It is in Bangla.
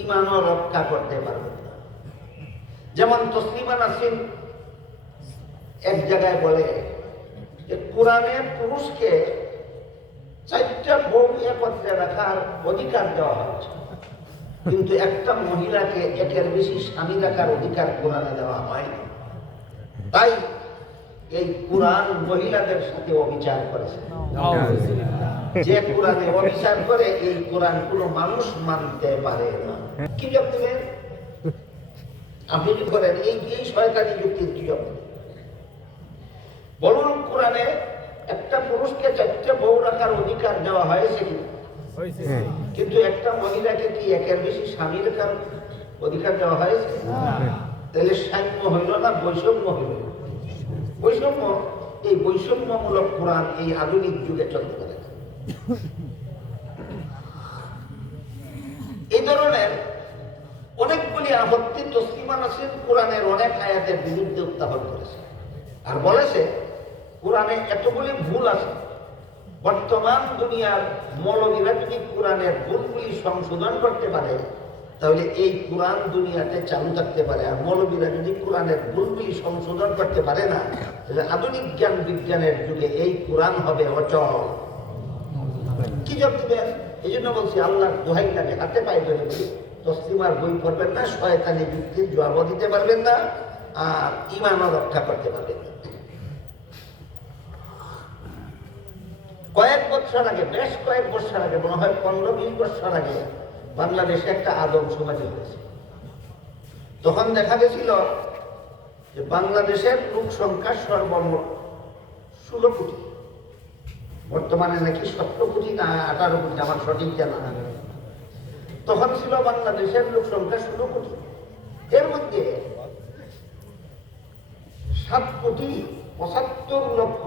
ঈমানও রক্ষা করতে পারবেন না। যেমন তসলিমা নাসরিন এক জায়গায় বলে যে কোরআনে পুরুষকে 4টা বউ একত্রে রাখার অধিকার দেওয়া হচ্ছে, কিন্তু একটা মহিলাকে একের বেশি স্বামী রাখার অধিকার কোরআনে দেওয়া হয়নি। তাই এই কোরআন মহিলাদের সাথে অবিচার করেছে। যে কোরআনে অবিচার করে এই কোরআন কোনো মানুষ মানতে পারে না। কি জবাব দেবেন আপনি? কি করেন এই শয়তানি যুক্তির কি জবাব? বলুন, কোরআনে একটা পুরুষকে 4টা বউ রাখার অধিকার দেওয়া হয়েছে কি? কিন্তু একটা মহিলাকে কি একের বেশি স্বামী রাখার অধিকার দেওয়া হয়েছে? তাহলে সাম্য হইল না বৈষম্য হইল? বৈষম্য। এই বৈষম্যমূলক কোরআন এই আধুনিক যুগে চলতে পারে। এই ধরনের অনেকগুলি আপত্তি তসলিমা নাসরিন কোরআনের অনেক আয়াতের বিরুদ্ধে উত্থাপন করেছে আর বলেছে কোরআনে এতগুলি ভুল আছে, বর্তমান দুনিয়ার মৌলবীরা যদি কোরআনের ভুলগুলি সংশোধন করতে পারে তাহলে এই কোরআন দুনিয়াতে চালু থাকতে পারে। আর মৌলবীরা যদি কোরআনের ভুলগুলি সংশোধন করতে পারে না, তাহলে আধুনিক জ্ঞান বিজ্ঞানের যুগে এই কোরআন হবে অচল। কি জবাব দিবেন? এই জন্য বলছি, আল্লাহর দোহাই লাগে, হাতে পায়ে ধরে বলি, তসলিমার বই পড়বেন না, শয়তানি যুক্তির জবাবও দিতে পারবেন না, আর ঈমানও রক্ষা করতে পারবেন না। কয়েক বছর আগে, বেশ কয়েক বছর আগে, মনে হয় 15-20 বছর আগে বাংলাদেশে একটা আদমশুমারি হয়েছে। তখন দেখা গেছিল যে বাংলাদেশের লোক সংখ্যা সর্বমোট 16 কোটি। বর্তমানে নাকি 17 কোটি না 18 কোটি, আমার সঠিক জানা নেই। তখন ছিল বাংলাদেশের লোক সংখ্যা 16 কোটি। এর মধ্যে 7 কোটি 75 লক্ষ